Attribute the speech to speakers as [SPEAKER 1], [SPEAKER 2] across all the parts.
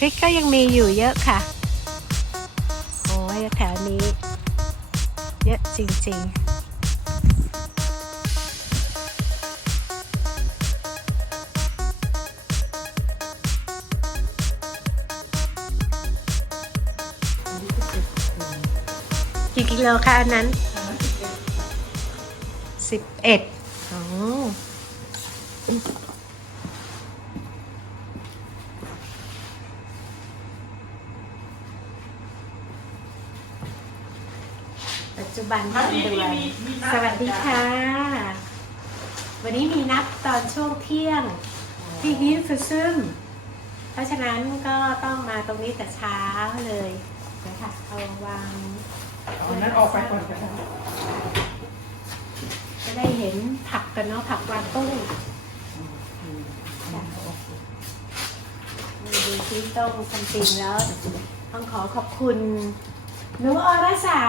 [SPEAKER 1] พริกก็ยังมีอยู่เยอะค่ะ โอ้ยแถวนี้ เยอะจริงๆกี่กิโลคะอันนั้นสิบเอ็ดโอ้ บัน
[SPEAKER 2] ครับ
[SPEAKER 1] ทำ
[SPEAKER 2] มี
[SPEAKER 1] เดือน
[SPEAKER 2] มีมีนัด
[SPEAKER 1] สวัสดีค่ะ วันนี้มีนัดตอนช่วงเที่ยงที่ฮิฟซึมเพราะฉะนั้นก็ต้องมาตรงนี้แต่เช้าเลยนะคะเอาวาง
[SPEAKER 2] เอานั้นออกไปก่อนก็ได้
[SPEAKER 1] จะได้เห็นผักกันเนาะผักวางตุ้งดูที่ต้องจริงๆแล้วต้องขอขอบคุณ หนูอรสา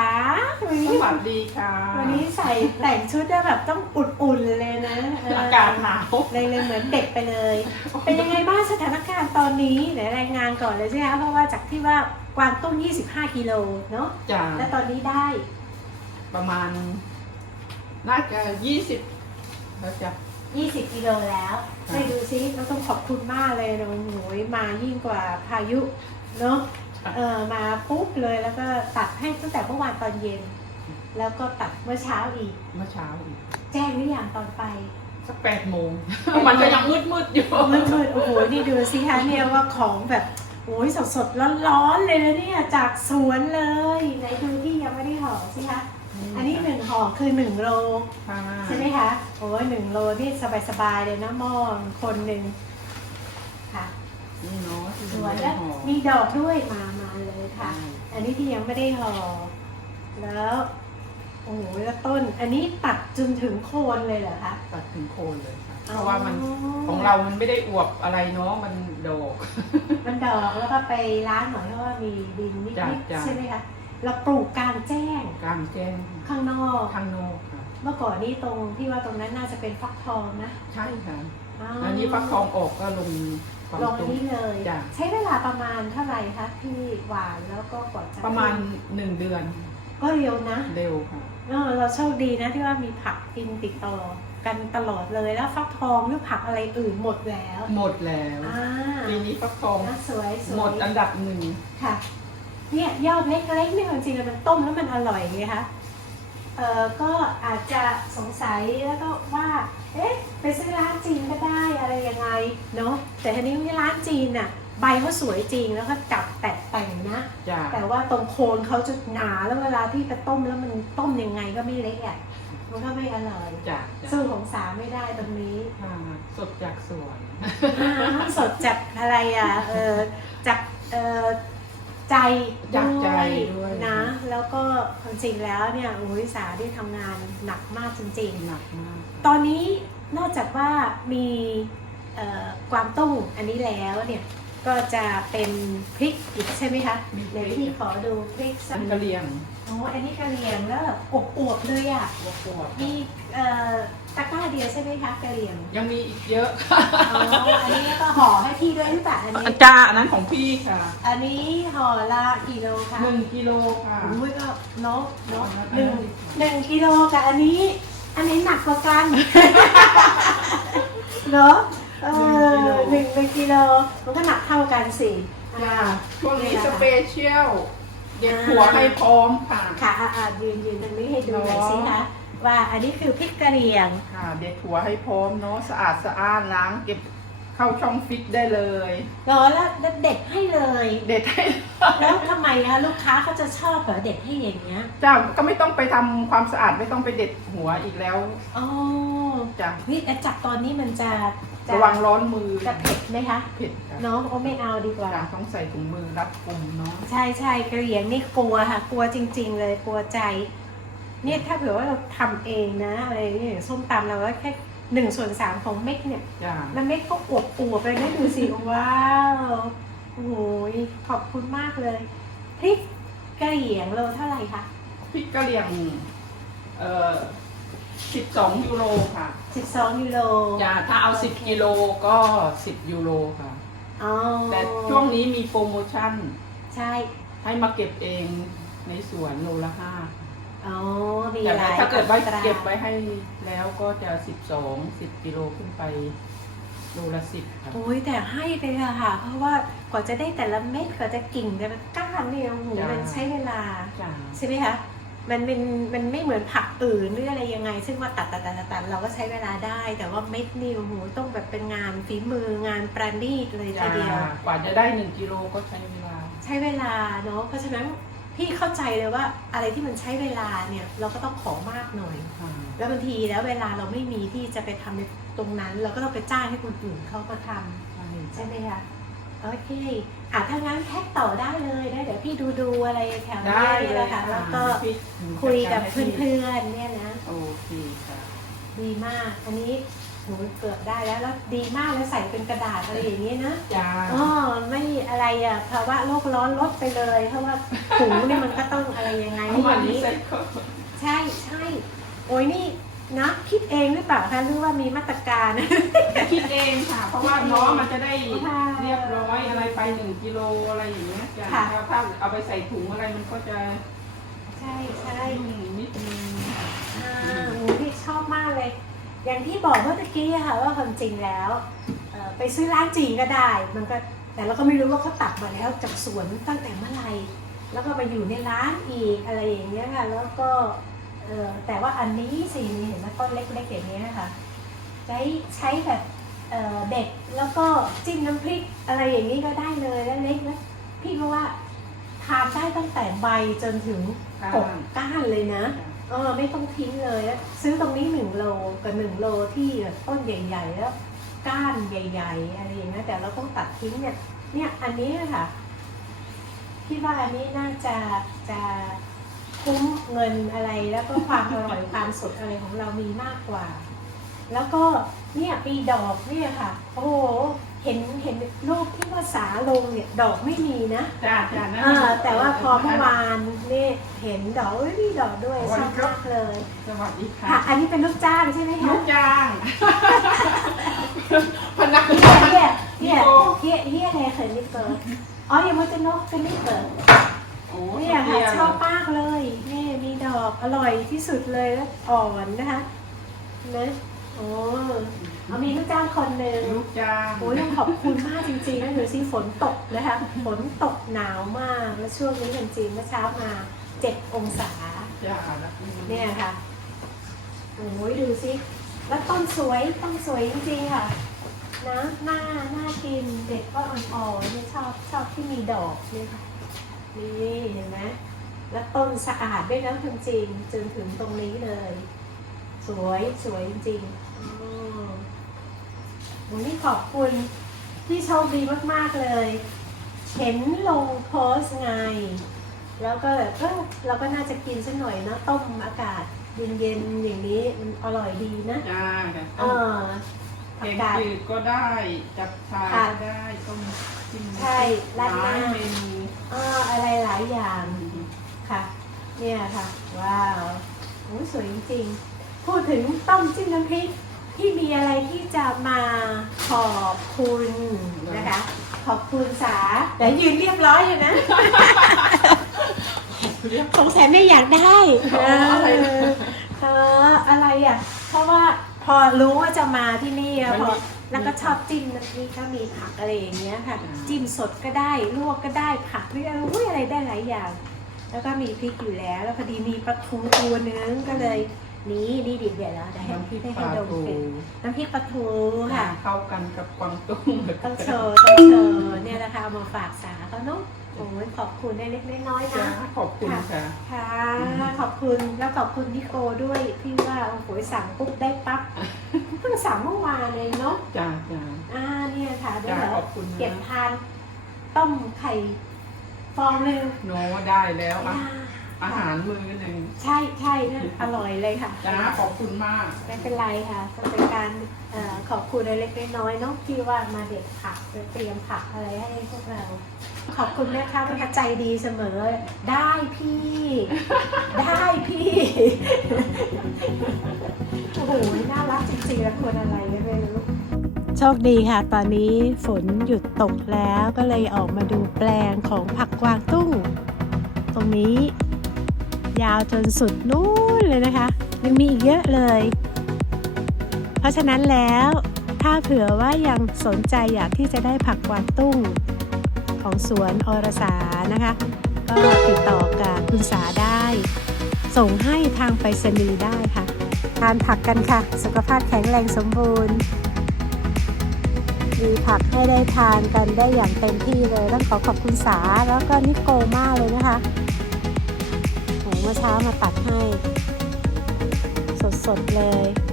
[SPEAKER 1] วัน
[SPEAKER 2] ส
[SPEAKER 1] นี้
[SPEAKER 2] วัสดีค่ะ
[SPEAKER 1] วันนี้ใส่แต่งชุดได้แบบต้องอุ่นๆเลยนะเอา
[SPEAKER 2] กาศหนาว
[SPEAKER 1] เลยเลยเหมือนเด็กไปเลย เป็นยังไงบ้างสถานการณ์ตอนนี้เดี๋ยวรายงานก่อนเลยใช่ไหมคะเพราะว่าจากที่ว่ากวางตุ้ง 25 กิโลเนาะ
[SPEAKER 2] จ้า
[SPEAKER 1] และตอนนี้ได้
[SPEAKER 2] ประมาณ น่าจะยี่สิบแล้วจ้ะ
[SPEAKER 1] 20 กิโลแล้วให้ดูซิเราต้องขอบคุณมากเลยน้องหนูมายิ่งกว่าพายุเนาะ เออมาปุ๊บเลยแล้วก็ตัดให้ตั้งแต่เมื่อวานตอนเย็น แล้วก็ตัดเมื่อเช้าอีก
[SPEAKER 2] เมื่อเช้าอีก
[SPEAKER 1] แจ้งหรือยังตอนไป
[SPEAKER 2] สักแปดโมง มันก็ยังมืดมืดๆอยู่
[SPEAKER 1] มืดๆโอ้โห นี่ดูสิคะเนี่ยว่าของแบบโอ้ยสดๆร้อนๆเลยนะเนี่ยจากสวนเลยไหนดูที่ยังไม่ได้ห่อสิคะอันนี้หนึ่งห่อคือหนึ่งโล
[SPEAKER 2] ค่ะ
[SPEAKER 1] ใช่ไหมคะโอ้ยหนึ่งโลนี่สบายๆเลยนะหม้อคนหนึ่งค่ะ
[SPEAKER 2] นี่เนาะที่
[SPEAKER 1] สวย
[SPEAKER 2] ไม่ได้
[SPEAKER 1] แล้ว
[SPEAKER 2] ห่อ
[SPEAKER 1] มีดอกด้วยมามาเลยค่ะ อันนี้ที่ยังไม่ได้ห่อแล้ว โอ้โหแล้วต้น อันนี้ตัดจนถึงโคนเลยเหรอคะ
[SPEAKER 2] ตัดถึงโคนเลยค่ะ
[SPEAKER 1] อ๋อ
[SPEAKER 2] เพราะว่ามันของเรามันไม่ได้อวบอะไรเนาะมันดอก
[SPEAKER 1] มันดอกแล้วก็ไปล้างหน่อยเพราะว่ามีดินนิด
[SPEAKER 2] จ้ะ
[SPEAKER 1] ๆ
[SPEAKER 2] จ้ะ
[SPEAKER 1] ใช่ไหมคะเราปลูกกลางแจ้ง
[SPEAKER 2] กลางแจ้ง
[SPEAKER 1] ข้างนอก
[SPEAKER 2] ข้างนอกค่ะ
[SPEAKER 1] เมื่อก่อนนี่ตรงที่ว่าตรงนั้นน่าจะเป็นฟักทองนะ
[SPEAKER 2] ใช่ค่ะ
[SPEAKER 1] อ๋อ
[SPEAKER 2] อันนี้ฟักทองออกก็ลงความ
[SPEAKER 1] ลง
[SPEAKER 2] ตุ้
[SPEAKER 1] นี่เลย
[SPEAKER 2] จ้ะ
[SPEAKER 1] ใช้เวลาประมาณเท่าไหร่คะที่หวานแล้วก็กว่าจะ
[SPEAKER 2] ประมาณหนึ่งเดือน
[SPEAKER 1] ก็เร็วนะ
[SPEAKER 2] เร็วค่ะ
[SPEAKER 1] เออเราโชคดีนะที่ว่ามีผักกินติดต่อกันตลอดเลยแล้วฟักทองหรือผักอะไรอื่นหมดแล้ว
[SPEAKER 2] หมดแล้ว
[SPEAKER 1] อ่า
[SPEAKER 2] ปีนี้ฟักทอง
[SPEAKER 1] นะสวยสวย
[SPEAKER 2] หมดอันดับหนึ่ง
[SPEAKER 1] ค่ะเนี่ยยอดเล็กๆเนี่ยจริงๆมันต้มแล้วมันอร่อยไงคะเออก็อาจจะสงสัยแล้วก็ว่า เอ๊ะไปซื้อร้านจีนก็ได้อะไร ยังไงเนาะแต่ทีนี้ที่ร้านจีนน่ะใบเขาสวยจริงแล้วก็จับแตะแต่งนะ
[SPEAKER 2] จ้ะ
[SPEAKER 1] แต่ว่าตรงโคนเขาจะหนาแล้วเวลาที่ไปต้มแล้วมันต้มยังไงก็ไม่เล็กอะมันก็ไม่อร่อย
[SPEAKER 2] จ้ะจ้ะ
[SPEAKER 1] สู้ของสาไม่ได้ตรงนี้
[SPEAKER 2] ค่ะสดจากสวน
[SPEAKER 1] อ่าสดจากอะไรอะ เออจากเออใจ
[SPEAKER 2] จากใจ
[SPEAKER 1] ด้วย
[SPEAKER 2] ด้วย
[SPEAKER 1] นะ แล้วก็ความจริงแล้วเนี่ยโอ้ยสาที่ทำงานหนักมากจริง
[SPEAKER 2] หนักมาก
[SPEAKER 1] ๆ ตอนนี้นอกจากว่ามี เอ่อกวางตุ้งอันนี้แล้วเนี่ยก็จะเป็นพริกอีกใช่ไหมคะเดี๋ยวพี่ขอดูพริกสั
[SPEAKER 2] อั
[SPEAKER 1] ก
[SPEAKER 2] นกะเหรียง
[SPEAKER 1] โอ้อันนี้กระเหลี่ยงแล้วแบบอวบๆเลยอะ
[SPEAKER 2] บวบวบ
[SPEAKER 1] มีเอ่อตะกร้าเดียวใช่ไหมคะกระเหลี่ยง
[SPEAKER 2] ยังมีอีกเยอะ
[SPEAKER 1] อ๋ออันนี้ก็ห่อให้พี่ด้วยหรือเปล่าอันนี้
[SPEAKER 2] จ้าอันนั้นของพี่ค่ะ
[SPEAKER 1] อันนี้ห่อละกี่โลคะ
[SPEAKER 2] หนึ่งกิโลค่ะ
[SPEAKER 1] โอ้ยก็เนาะเนาะ
[SPEAKER 2] อัน
[SPEAKER 1] ห
[SPEAKER 2] นั้
[SPEAKER 1] นึ่
[SPEAKER 2] น
[SPEAKER 1] งหนึ่งกิโลกับอันนี้ อันนี้หนักกว่ากันเนาะ เออหนึ่งหนึ่งกิโลมันก็หนักเท่ากันสิ
[SPEAKER 2] จ้า
[SPEAKER 1] อ่า
[SPEAKER 2] ช่วงนี้สเปเชียลเด็ดหัวให้พร้อมค่ะ
[SPEAKER 1] ค่ะอะอะยืนยืนตรงนี้ให้ดูหน่อยสิคะว่าอันนี้คือพริกกระเหรี่ยง
[SPEAKER 2] ค่ะเด็ดหัวให้พร้อมเนาะสะอาดสะอ้านล้างเก็บเข้าช่องฟิตได้เลย
[SPEAKER 1] รอแล้วแล้วเด็ดให้เลย
[SPEAKER 2] เด็ดให้
[SPEAKER 1] แล้วทำไมคะลูกค้าเขาจะชอบเหรอเด็ดให้อย่างเงี้ย
[SPEAKER 2] จ้าก็ไม่ต้องไปทำความสะอาดไม่ต้องไปเด็ดหัวอีกแล้ว
[SPEAKER 1] อ๋อ
[SPEAKER 2] จ้ะ
[SPEAKER 1] นี่แต่จับตอนนี้มันจะจ
[SPEAKER 2] ระวังร้อนมือ
[SPEAKER 1] จะเผ็ดไหมคะ
[SPEAKER 2] เผ็ดค่ะ
[SPEAKER 1] น้องโอ้ไม่เอาดีกว่า
[SPEAKER 2] จ้ะต้องใส่ถุงมือรัดกุมเนาะ
[SPEAKER 1] ใช่ใช่กระเหรี่ยงนี่กลัวค่ะ กลัวจริง ๆ เลยกลัวใจ เนี่ยถ้าเผื่อว่าเราทำเองนะอะไรอย่างส้มตำเราก็แค่หนึ่งส่วนสามของเม็ดเนี่ย
[SPEAKER 2] จ้า
[SPEAKER 1] แล้วเม็ดก็อวบอวบๆไปได้ดูสิ ว้าวโอ้โหขอบคุณมากเลยพริกกระเหรี่ยงโลเท่าไหร่คะ
[SPEAKER 2] พริกกะเหรี่ยงเอ่อ สิบสองยูโรค่ะ
[SPEAKER 1] สิบสองยูโร
[SPEAKER 2] จ้าถ้าเอาสิบกิโลก็สิบยูโรค่ะ
[SPEAKER 1] อ๋อ
[SPEAKER 2] แต่ช่วงนี้มีโปรโมชั่น
[SPEAKER 1] ใช่
[SPEAKER 2] ให้มาเก็บเองในสวนโลละห้า
[SPEAKER 1] อ๋อมี
[SPEAKER 2] แต่
[SPEAKER 1] หลาย
[SPEAKER 2] ถ้าเกิดว่า
[SPEAKER 1] อัตรา
[SPEAKER 2] เก็บไว้ให้แล้วก็จะสิบสองสิบกิโลขึ้นไปโลละสิบครับ
[SPEAKER 1] โอ้ยแต่ให้ไปเถอะค่ะ เพราะว่ากว่าจะได้แต่ละเม็ดกว่าจะกิ่งแต่ละก้านเนี่ยโอ้โห
[SPEAKER 2] จ้ะ
[SPEAKER 1] มันใช้เวลา
[SPEAKER 2] จ้า
[SPEAKER 1] ใช่ไหมคะ มันเป็นมันไม่เหมือนผักอื่นหรืออะไรยังไง ซึ่งว่าตัดตัดตัดตัดตัดเราก็ใช้เวลาได้ แต่ว่าเม็ดนี่โอ้โหต้องแบบเป็นงานฝีมืองานประณีตเลยที
[SPEAKER 2] จ้า
[SPEAKER 1] เดียว
[SPEAKER 2] กว่าจะได้หนึ่งกิโลก็ใช้เวลา
[SPEAKER 1] ใช้เวลาเนาะเพราะฉะนั้นพี่เข้าใจเลยว่าอะไรที่มันใช้เวลาเนี่ยเราก็ต้องขอมากหน่อย แล้วบางทีแล้วเวลาเราไม่มีที่จะไปทำในตรงนั้น เราก็ต้องไปจ้างให้คนอื่นเขามาทำใช่ไหมคะโอเค อะถ้างั้นแพ็คต่อได้เลยได้เดี๋ยวพี่ดูดูๆอะไรแถว
[SPEAKER 2] ได้
[SPEAKER 1] นี้
[SPEAKER 2] เล
[SPEAKER 1] แห
[SPEAKER 2] ย
[SPEAKER 1] ละค่ะแล้วก็
[SPEAKER 2] พี่
[SPEAKER 1] คุยกับเจั
[SPEAKER 2] ดการให้พี่
[SPEAKER 1] พื่อนๆเนี่ยนะ
[SPEAKER 2] โอเคค่ะ
[SPEAKER 1] ดีมาก อันนี้หนูเกือบได้แล้วแล้วดีมากแล้วใส่เป็นกระดาษอะไรอย่างนี้นะ
[SPEAKER 2] จ้า
[SPEAKER 1] อ๋อไม่อะไรอะภาวะโลกร้อนลดไปเลย เพราะว่าถุงเนี่ยมันก็ต้องอะไรยังไง
[SPEAKER 2] เอามา
[SPEAKER 1] อย่าง
[SPEAKER 2] รี
[SPEAKER 1] นี้
[SPEAKER 2] ไซเคิล
[SPEAKER 1] ใช่ใช่โอ้ยนี่นะคิดเองหรือเปล่าคะหรือว่ามีมาตรการ
[SPEAKER 2] คิดเองค่ะ เพราะว่าน้องมันจะได้
[SPEAKER 1] ค่ะ
[SPEAKER 2] เรียบร้อยอะไรไป หนึ่งกิโลอะไรอย่างเงี้ยจ้ะ
[SPEAKER 1] ค่ะ
[SPEAKER 2] แล้วถ้าเอาไปใส่ถุงอะไรมันก็จะ
[SPEAKER 1] ใช่ใช่
[SPEAKER 2] ยุ่งนิดนึง
[SPEAKER 1] อ่าโอ้ยพี่ชอบมากเลย อย่างที่บอกเมื่อตะกี้อะค่ะว่าความจริงแล้วเอ่อไปซื้อร้านจีนก็ได้ มันก็แต่เราก็ไม่รู้ว่าเขาตักมาแล้วจากสวนตั้งแต่เมื่อไหร่แล้วก็มาอยู่ในร้านอีกอะไรอย่างเงี้ยค่ะ แล้วก็เอ่อแต่ว่าอันนี้สินี่เห็นไหมต้นเล็กๆอย่างเงี้ยค่ะ ใช้ใช้แบบ เอ่อเด็ดแล้วก็จิ้มน้ำพริกอะไรอย่างนี้ก็ได้เลยแล้วเล็กแล้วพี่ก็ว่าทานได้ตั้งแต่ใบจนถึงกกก้านเลยนะเออไม่ต้องทิ้งเลยแล้วซื้อตรงนี้หนึ่งโลกับหนึ่งโลที่แบบต้นใหญ่ๆแล้วก้านใหญ่ ๆ อะไรอย่างเงี้ยแต่เราต้องตัดทิ้งเนี่ย เนี่ยอันนี้ค่ะพี่ว่าอันนี้น่าจะจะคุ้มเงินอะไรแล้วก็ความอร่อยความสดอะไรของเรามีมากกว่า แล้วก็ เนี่ยปีดอกเนี่ยค่ะ โอ้โหเห็นเห็นรูปที่ว่าสาลงเนี่ยดอกไม่มีนะ
[SPEAKER 2] จ้าจ้านั่น
[SPEAKER 1] เออแต่ว่าพอเมื่อวานนี่เห็นดอกเอ้ยมีดอกด้วยชอบมากเลย
[SPEAKER 2] สวัสดี
[SPEAKER 1] ค่ะ
[SPEAKER 2] ค่ะ
[SPEAKER 1] อันนี้เป็นลูกจ้างใช่ไหม
[SPEAKER 2] ลู
[SPEAKER 1] คะ
[SPEAKER 2] กจ้างพนัก
[SPEAKER 1] เฮี
[SPEAKER 2] งายน
[SPEAKER 1] เฮียเฮียเฮียเฮียอะไรเคยไม่เปิดอ๋อยังไม่จะนกเป็นไม่เปิด
[SPEAKER 2] โอ้
[SPEAKER 1] เนี่ยค่ะชอบมากเลยนี่มีดอกอร่อยที่สุดเลยแล้วอ่อนนะคะนะ โอ้เอามีลูกจ้างคนหนึ่ง
[SPEAKER 2] ลูกจ้าง
[SPEAKER 1] โอ้ยต้องขอบคุณมากจริงๆนะดูสิฝนตกนะคะฝนตกหนาวมาก แล้วช่วงนี้จริงๆเมื่อเช้ามาเจ็ดองศา
[SPEAKER 2] จ้าแล้ว
[SPEAKER 1] เนี่ยค่ะโอ้ยดูสิแล้วต้นสวยต้นสวยจริงๆค่ะนะหน้าหน้ากินเด็กก็อ่อนๆเนี่ยชอบชอบที่มีดอกเนี่ยค่ะนี่เห็นไหมแล้วต้นสะอาดด้วยนะจริงๆจนถึงตรงนี้เลย สวยสวยจริงๆอ๋อวันนี้ขอบคุณที่โชคดีมากๆเลยเห็นลงโพสต์ไง แล้วก็แบบเออเราก็น่าจะกินสักหน่อยเนาะต้มอากาศเย็นๆอย่างนี้มันอร่อยดีนะ
[SPEAKER 2] จ้า
[SPEAKER 1] เออ
[SPEAKER 2] แก
[SPEAKER 1] อางกาศ
[SPEAKER 2] จืดก็ได้ จับชา
[SPEAKER 1] ค่ะ
[SPEAKER 2] ก็ได้ต้มจิ้ม
[SPEAKER 1] ใช่ราดหน้า
[SPEAKER 2] ร้นเมนู
[SPEAKER 1] เอออะไรหลายอย่าง ค่ะ เนี่ยค่ะ ว้าวโอ้ยสวยจริงๆ พูดถึงต้มจิ้มน้ำพริกที่มีอะไรที่จะมาขอบคุณนะคะ ขอบคุณสาแต่ยืนเรียบร้อยอยู่นะ
[SPEAKER 2] เรียก
[SPEAKER 1] สงสัยไม่อยากได้
[SPEAKER 2] อ๋ออะไรนะ
[SPEAKER 1] เอออะไรอะ เพราะว่าพอรู้ว่าจะมาที่นี่อะพอแล้วก็ชอบจิ้มน้ำพริกก็มีผักอะไรอย่างเงี้ยค่ะ จิ้มสดก็ได้ลวกก็ได้ผักหรืออะไรอุ้ยอะไรได้หลายอย่าง แล้วก็มีพริกอยู่แล้ว แล้วพอดีมีปลาทูตัวนึงก็เลย นี่นี่ดิบเดี๋ยวแล้วได้ให้
[SPEAKER 2] น้ำพริก
[SPEAKER 1] ได้
[SPEAKER 2] ป
[SPEAKER 1] ให้
[SPEAKER 2] ลา
[SPEAKER 1] ดม
[SPEAKER 2] ทู
[SPEAKER 1] เป็นน้ำพริกปลาทูค่ะ
[SPEAKER 2] เข้ากันกับกวางตุ้ง
[SPEAKER 1] ต้องโชว์ต้องโชว์เนี่ยนะคะเอามาฝากสาเขาเนาะโอ้ยขอบคุณได้เล็กน้อยๆ
[SPEAKER 2] จ้า
[SPEAKER 1] นะ
[SPEAKER 2] ขอบคุณค่ะ
[SPEAKER 1] ค่ะขอบคุณแล้วขอบคุณนิโคด้วยที่ว่าโอ้โหสั่งปุ๊บได้ปั๊บเพิ่งสั่งเมื่อวานเองเนาะ
[SPEAKER 2] จ้าจ้า
[SPEAKER 1] อ่าเนี่ยค่ะเดี๋ยว
[SPEAKER 2] จ้า
[SPEAKER 1] เดี๋ยว
[SPEAKER 2] ขอบคุณ
[SPEAKER 1] เก็บ
[SPEAKER 2] นะ
[SPEAKER 1] ทานต้มไข่ฟองหนึ่ง
[SPEAKER 2] โนได้แล้วอะ
[SPEAKER 1] อ่า
[SPEAKER 2] อาหารมื้อหนึ่ง
[SPEAKER 1] ใช่ใช่นะอร่อยเลยค่ะ
[SPEAKER 2] จ้าขอบคุณมาก
[SPEAKER 1] ไม่เป็นไรค่ะก็เป็นการเอ่อขอบคุณเล็กๆน้อยๆเนาะที่ว่ามาเด็ดผักเตรียมผักอะไรให้พวกเรา ขอบคุณนะคะที่ใจดีเสมอ ได้พี่ ได้พี่ โอ้โห น่ารักจริงๆแล้วคนอะไรก็ไม่รู้ โชคดีค่ะ ตอนนี้ฝนหยุดตกแล้วก็เลยออกมาดูแปลงของผักกวางตุ้ง ตรงนี้ ยาวจนสุดนู้นเลยนะคะยังมีอีกเยอะเลย เพราะฉะนั้นแล้วถ้าเผื่อว่ายังสนใจอยากที่จะได้ผักกวางตุ้งของสวนอรสานะคะ ก็ติดต่อกับคุณสาได้ ส่งให้ทางไปรษณีย์ได้ค่ะทานผักกันค่ะ สุขภาพแข็งแรงสมบูรณ์ มีผักให้ได้ทานกันได้อย่างเต็มที่เลย ต้องขอขอบคุณสาแล้วก็นิโกมากเลยนะคะ มื่อเช้ามาตัดให้ สดๆเลย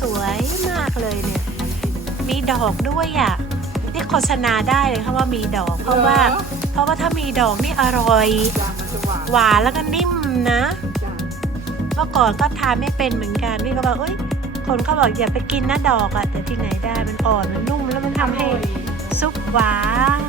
[SPEAKER 1] สวยมากเลยเนี่ย มีดอกด้วยอะนี่โฆษณาได้เลยค่ะว่ามีดอก เพราะว่า เพราะว่าถ้ามีดอกนี่อร่อย
[SPEAKER 2] หวาน
[SPEAKER 1] แล้วก็นิ่มนะ เมื่อก่อนก็ทานไม่เป็นเหมือนกันพี่ก็บอกเอ้ยคนเขาบอกอย่าไปกินนะดอกอะแต่ที่ไหนได้มันอ่อนมันนุ่มแล้วมันทำให้ซุปหวาน